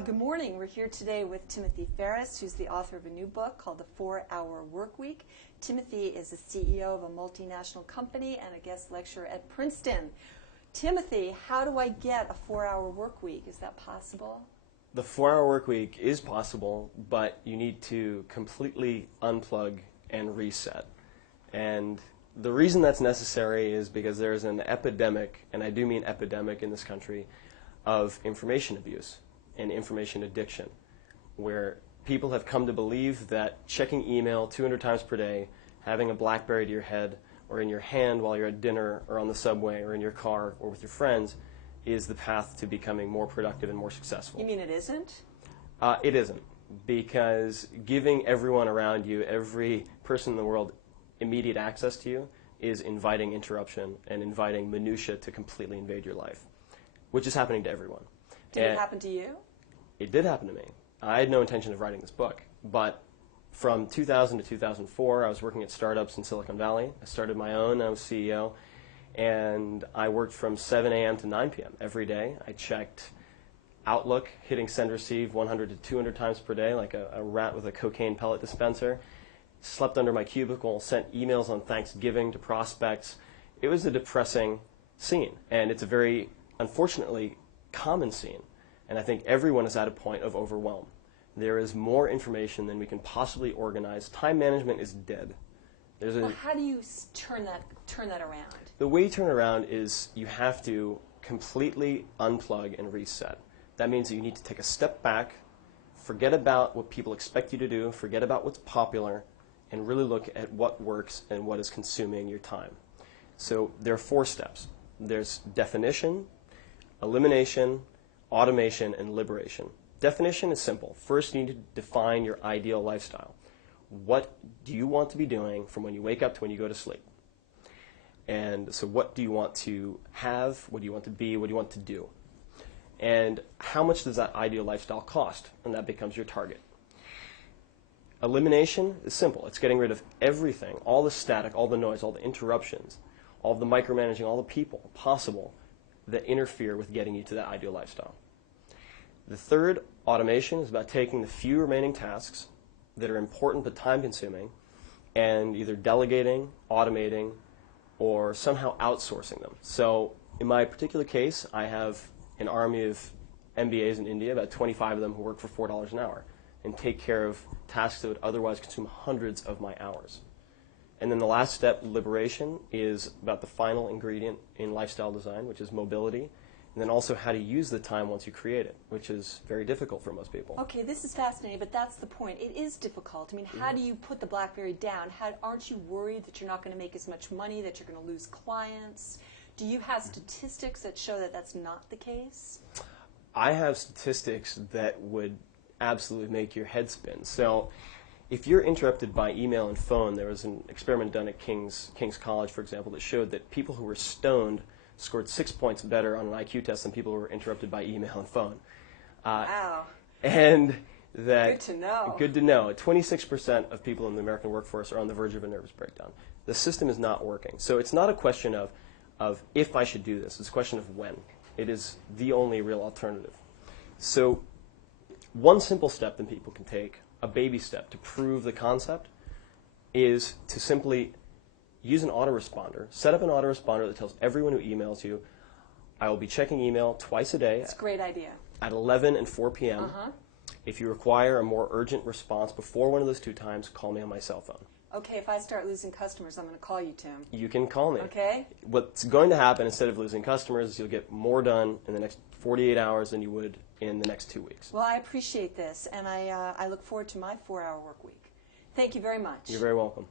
Good morning. We're here today with Timothy Ferriss, who's the author of a new book called The 4-Hour Workweek. Timothy is the CEO of a multinational company and a guest lecturer at Princeton. Timothy, how do I get a 4-hour workweek? Is that possible? The 4-hour workweek is possible, but you need to completely unplug and reset. And the reason that's necessary is because there's an epidemic, and I do mean epidemic in this country, of information abuse and information addiction, where people have come to believe that checking email 200 times per day, having a BlackBerry to your head or in your hand while you're at dinner or on the subway or in your car or with your friends is the path to becoming more productive and more successful. You mean it isn't? It isn't, because giving everyone around you, every person in the world, immediate access to you is inviting interruption and inviting minutia to completely invade your life, which is happening to everyone. Did it happen to you? It did happen to me. I had no intention of writing this book, but from 2000 to 2004, I was working at startups in Silicon Valley. I started my own. I was CEO, and I worked from 7 a.m. to 9 p.m. every day. I checked Outlook, hitting send receive 100 to 200 times per day, like a rat with a cocaine pellet dispenser. Slept under my cubicle, sent emails on Thanksgiving to prospects. It was a depressing scene, and it's a very, unfortunately, common scene. And I think everyone is at a point of overwhelm. There is more information than we can possibly organize. Time management is dead. Well, how do you turn that around? The way you turn it around is you have to completely unplug and reset. That means that you need to take a step back, forget about what people expect you to do, forget about what's popular, and really look at what works and what is consuming your time. So there are 4 steps. There's definition, elimination, automation, and liberation. Definition is simple. First, you need to define your ideal lifestyle. What do you want to be doing from when you wake up to when you go to sleep? And so what do you want to have? What do you want to be? What do you want to do? And how much does that ideal lifestyle cost? And that becomes your target. Elimination is simple. It's getting rid of everything, all the static, all the noise, all the interruptions, all the micromanaging, all the people possible that interfere with getting you to that ideal lifestyle. The third, automation, is about taking the few remaining tasks that are important but time-consuming and either delegating, automating, or somehow outsourcing them. So in my particular case, I have an army of MBAs in India, about 25 of them who work for $4 an hour and take care of tasks that would otherwise consume hundreds of my hours. And then the last step, liberation, is about the final ingredient in lifestyle design, which is mobility, and then also how to use the time once you create it, which is very difficult for most people. Okay, this is fascinating, but that's the point. It is difficult. I mean, how do you put the BlackBerry down? Aren't you worried that you're not going to make as much money, that you're going to lose clients? Do you have statistics that show that that's not the case? I have statistics that would absolutely make your head spin. So if you're interrupted by email and phone, there was an experiment done at King's College, for example, that showed that people who were stoned scored 6 points better on an IQ test than people who were interrupted by email and phone. Wow. And that good to know. Good to know. 26% of people in the American workforce are on the verge of a nervous breakdown. The system is not working. So it's not a question of if I should do this. It's a question of when. It is the only real alternative. So one simple step that people can take, a baby step to prove the concept, is to simply use an autoresponder. Set up an autoresponder that tells everyone who emails you, I will be checking email twice a day. That's a great idea. At 11 and 4 p.m. If you require a more urgent response before one of those 2 times, call me on my cell phone. Okay, if I start losing customers, I'm going to call you, Tim. You can call me. Okay. What's going to happen, instead of losing customers, is you'll get more done in the next 48 hours than you would in the next 2 weeks. Well, I appreciate this, and I look forward to my 4-hour work week. Thank you very much. You're very welcome.